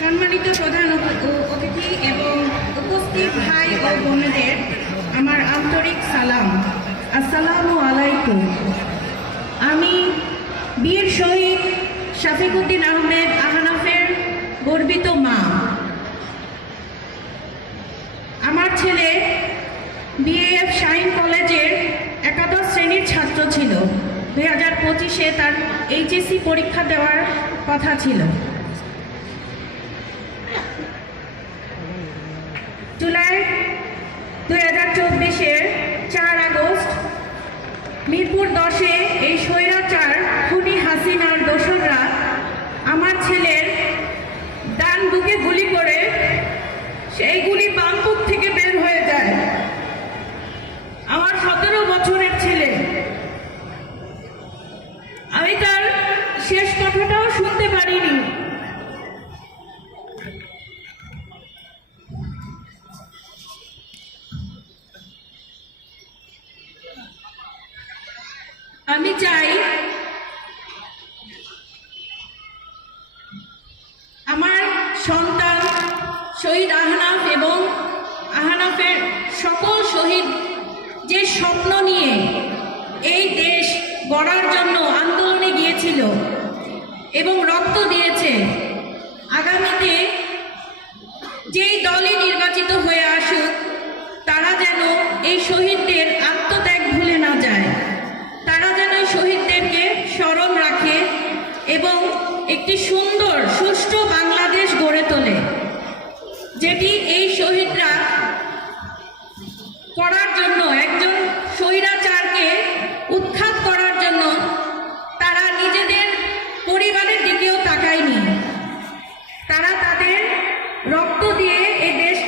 সম্মানিত প্রধান অতিথি এবং উপস্থিত ভাই ও বোনেদের আমার আন্তরিক সালাম। আসসালামু আলাইকুম। আমি বীর শহীদ শাফিকুদ্দিন আহমেদ আহনাফের গর্বিত মা। আমার ছেলে বিএএফ শাহিন কলেজের একাদশ শ্রেণীর ছাত্র ছিল। 2025-এ তার এইচএসসি পরীক্ষা দেওয়ার কথা ছিল। জুলাই 2024-এর 4 আগস্ট মিরপুর 10-এ এই স্বৈরাচার খুনি হাসিনার দোসররা আমার ছেলের ডান বুকে গুলি করে সেই গুলি বাম বুক থেকে বের হয়ে যায়। আমার 17 বছরের ছেলে। আমি তার শেষ কথাটাও শুনতে পারিনি। আমি চাই আমার সন্তান শহীদ আহনাফ এবং আহনাফের সকল শহীদ যে স্বপ্ন নিয়ে এই দেশ গড়ার জন্য আন্দোলনে গিয়েছিল এবং রক্ত দিয়েছে, আগামীতে যেই দলই নির্বাচিত হয়ে আসুক তারা যেন এই শহীদদের আত্মত্যাগ ভুলে না যায়। তারা যেন শহীদদেরকে স্মরণ রাখে এবং একটি সুন্দর সুষ্ঠু বাংলাদেশ গড়ে তোলে, যেটি এই শহীদরা করার জন্য, একজন স্বৈরাচারকে উৎখাত করার জন্য তারা নিজেদের পরিবারের দিকেও তাকায়নি। তারা তাদের রক্ত দিয়ে এই দেশকে